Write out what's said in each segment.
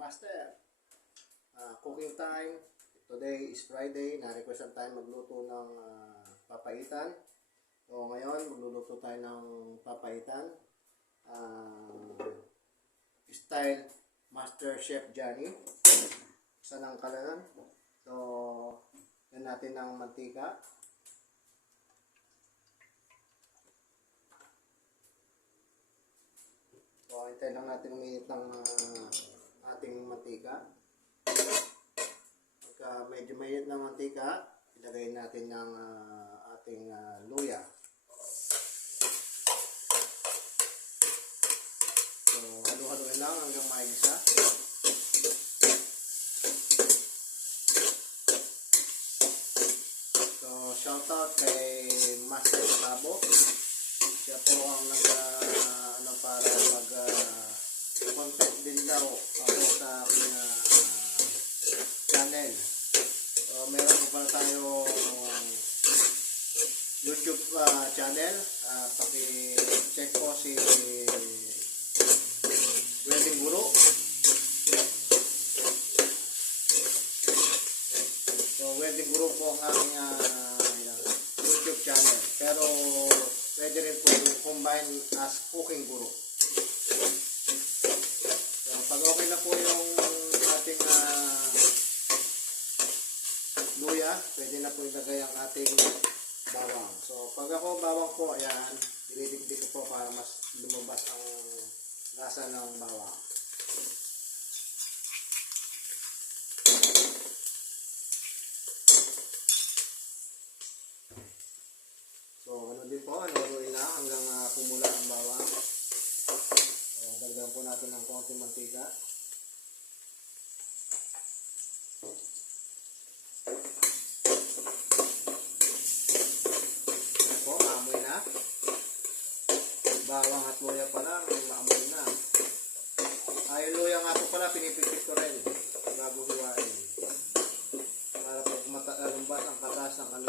Master, cooking time. Today is Friday. Na-requestan tayo magluto ng papaitan. So ngayon, magluluto tayo ng papaitan. Style Master Chef Johnny. Isa ng kalanan. So, yan natin ng mantika. So, hintayin lang natin uminit ng ating mantika. Pagka medyo mainit ng mantika, ilagay natin ng ating luya. So, halu-haluin lang hanggang maigisa. So, shoutout kay Master Katabo. Siya po ang para mag-content din daw ako sa aking channel. So, meron po pala tayo YouTube channel. Paki-check po si Welding Guru. So, Welding Guru po ang aking YouTube channel. Pero, pwede rin po combine as Cooking Guru. So, pag okay na po yung ating luya, pwede na po ilagay ang ating bawang. So, pag ako bawang po, ayan, dinidikdik ko po para mas lumabas ang lasa ng bawang. So, ano din po, haluin na hanggang pumula ang bawang. So, dagdagan po natin ng konting mantika. Ano po, maamoy na. Bawang at luya pa lang, maamoy na. Yung luya nga po pala, pinipipit ko rin bago huwain. Para po lumbas ang katas ng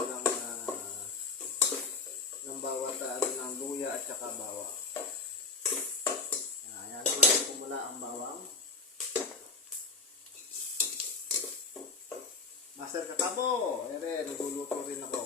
ng bawat ng luya at saka bawang. Ayan naman pumula ang bawang. Master Katabo, nagluluto rin ako.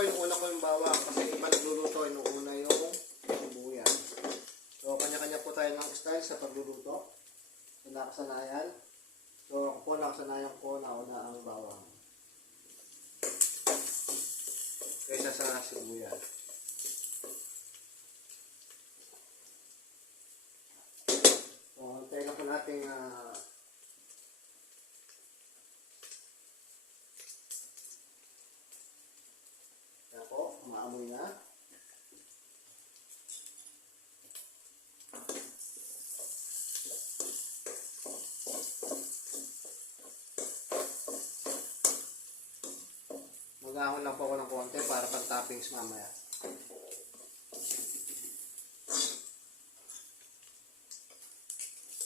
Yung una ko yung bawang kasi iba nagluluto, inuuna yung sibuyas. So, kanya-kanya po tayo ng style sa pagluluto. So, nakasanayan. So, ako po nakasanayan ko nauna ang bawang kaysa sa sibuyas. So, tayo na po natin maamoy na. Mag-ahon lang po ako ng konti para pang-toppings mamaya.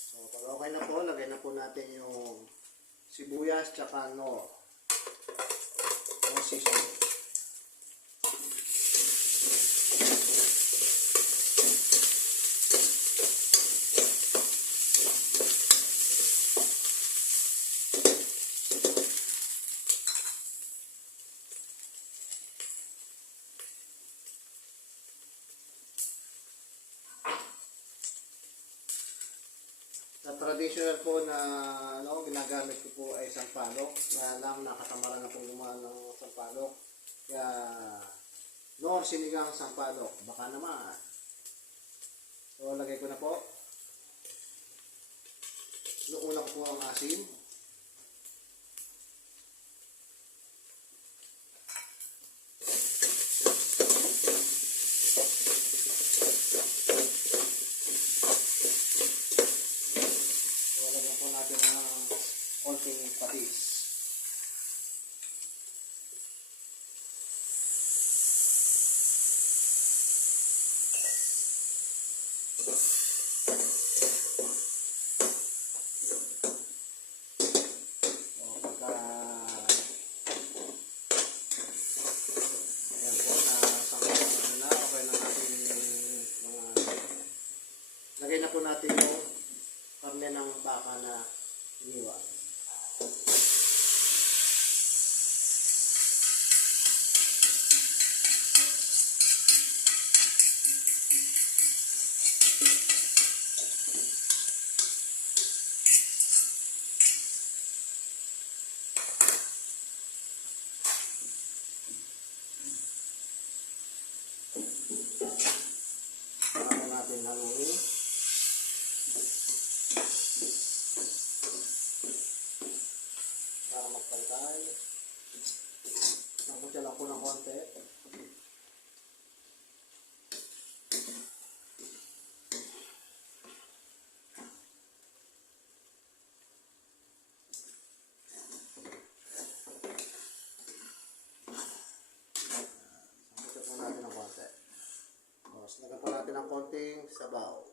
So, pag okay na po, lagay na po natin yung sibuyas tsaka no seasoning. Sa traditional po na ginagamit ko po ay sampalok. Kaya lang nakatamaran na pong gumawa ng sampalok. Kaya sinigang sampalok. Baka naman. So lagay ko na po. Una ko po ang asin. konting patis. baka na iniwan. Bago natin haluin. Para magpantay. Nagputya lang po ng konti. Nagputya po natin ng konti. Tapos lagyan po natin ng konting sabaw.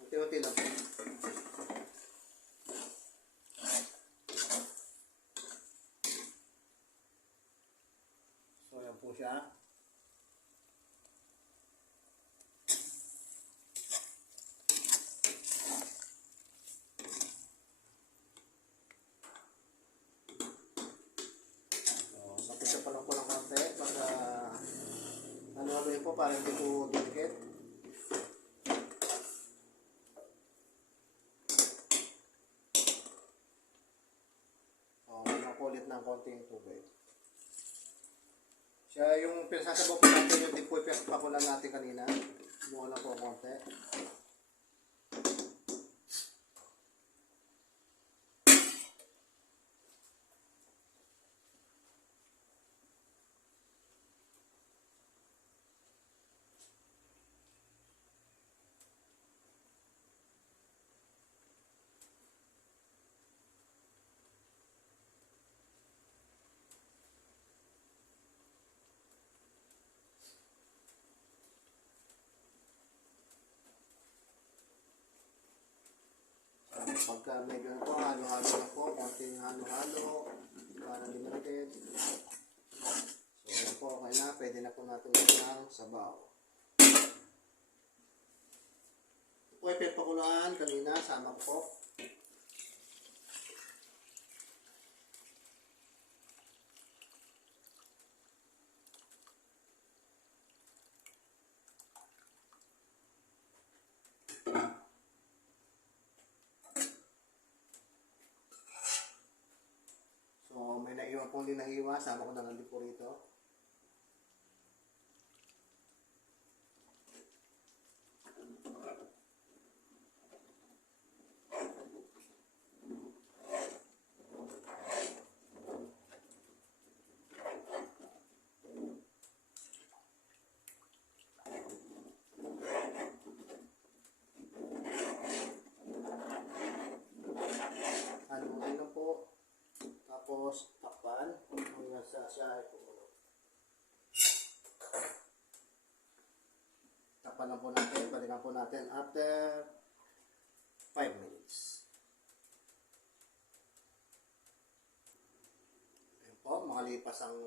Unti-unti lang po. So, yan po siya. So, sapit pa lang po ng konti para ano po para hindi po dikit. So, makulit ng konting tubig. Siya yung pinasasabaw po natin yung tipo pakulan natin kanina. Buo lang po konti. Pagka medyo na po, halo-halo na po, konting halo-halo, para dinaragin. So, yan po, okay na, pwede na po natin ng sabaw. Ito po ay pinapakuluan kanina, sama ko po. So, may naiwan po din nahiwa. Sama ko na lang din po rito. Haluin na po. Tapos, takpan. Hanggang sa siya ay pumulo. Takpan lang po natin. Balikan po natin after 5 minutes. Ayan po, makalipas ang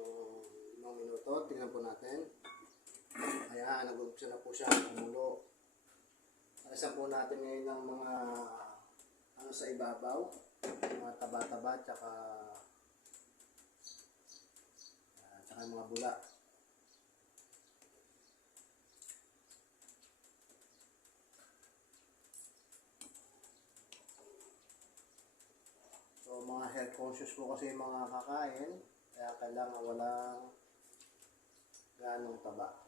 5 minuto. Tingnan po natin. Ayan, nag-umpisa na po siya. Pumulo. Alisan po natin ngayon ng mga ano sa ibabaw. Mga taba-taba, tsaka mga bula. So, mga health conscious po kasi yung mga kakain, kaya kailangan walang ganong taba.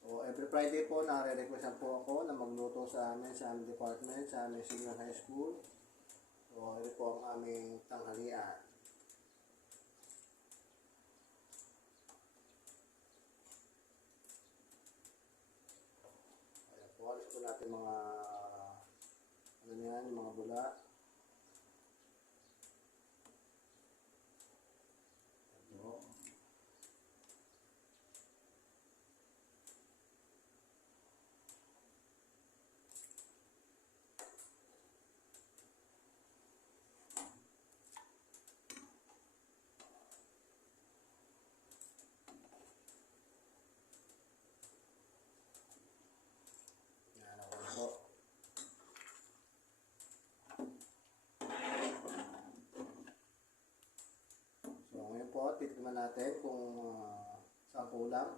So, every Friday po, nare-requestan po ako na magluto sa aming department, sa aming senior high school. So, ito po ang aming tanghalian. Ayan po, alis po natin mga ano yan, mga bula. Ito. titignan natin kung saan kulang.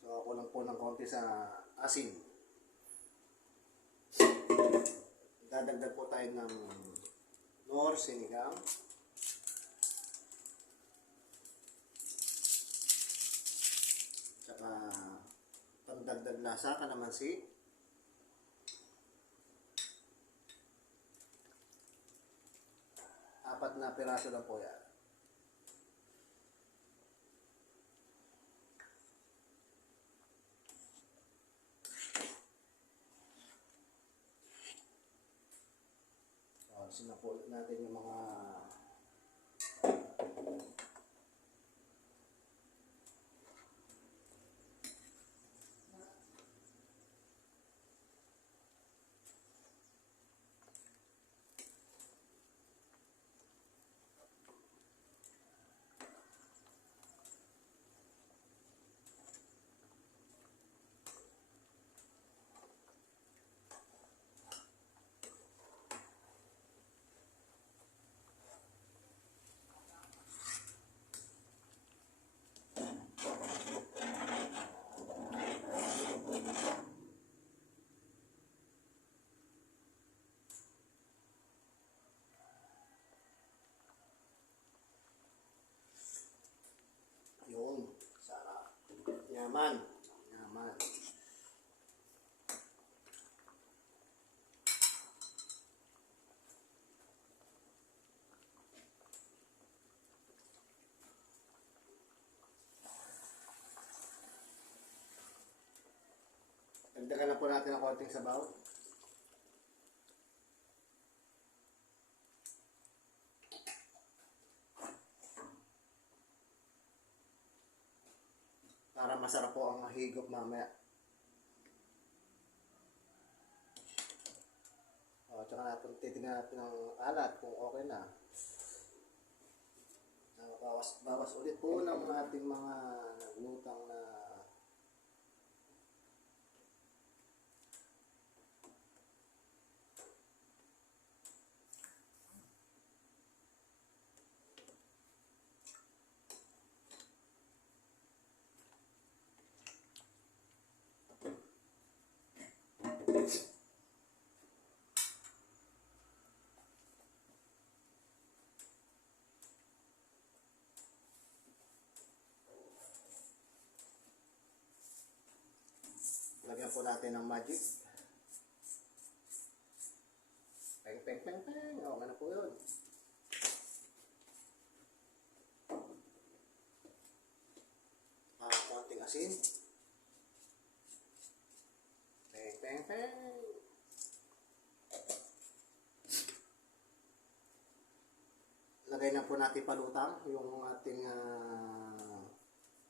So, kulang po ng konti sa asin. Dadagdag po tayo ng nor sinigang. Tsaka pagdagdag lasa kalamansi. Apat na piraso lang po yan. Sinapulot natin yung mga yung sarap. Yaman. Yaman. Dagdagan na po natin ng konting sabaw. Para masarap po ang higop mamaya. O, tsaka natin titignan natin ng alat kung okay na. Bawas ulit po ng ating mga naglutang na lagyan po natin ng magic. Peng, peng, peng, peng. O, ano po yun? Konting asin. Peng, peng, peng. Lagay na po natin palutang yung ating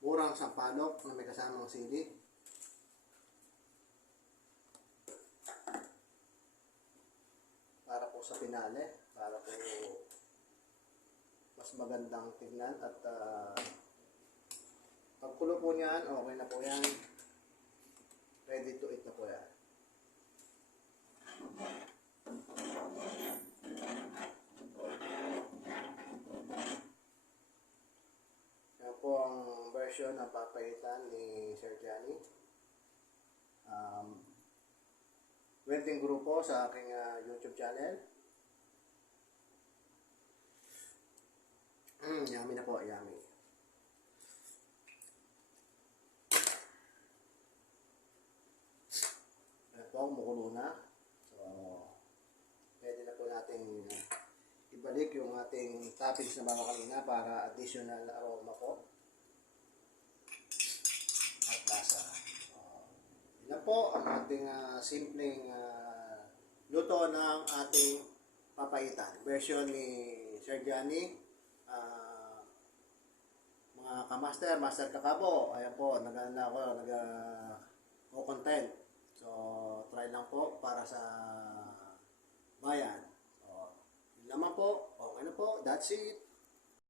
murang sampalok na may kasamang sili. Para po sa pinale, para po mas magandang tignan at pagkulo po niyan, okay na po yan. Ready to eat na po yan. Yan po ang version na papaitan ni Sir Johnny. Welding grupo sa aking YouTube channel. Yummy na po, yummy. Ayan po, kumukulo na. So, pwede na po natin ibalik yung ating toppings na bago kanina para additional aroma po at lasa. Yun na po ang ating simpleng luto ng ating papaitan. Version ni Sir Johnny. Mga kamaster, master kakabo, ayan po, nag-ano ako, nag-content. So, try lang po para sa bayan. So, yun naman po, okay na po, that's it.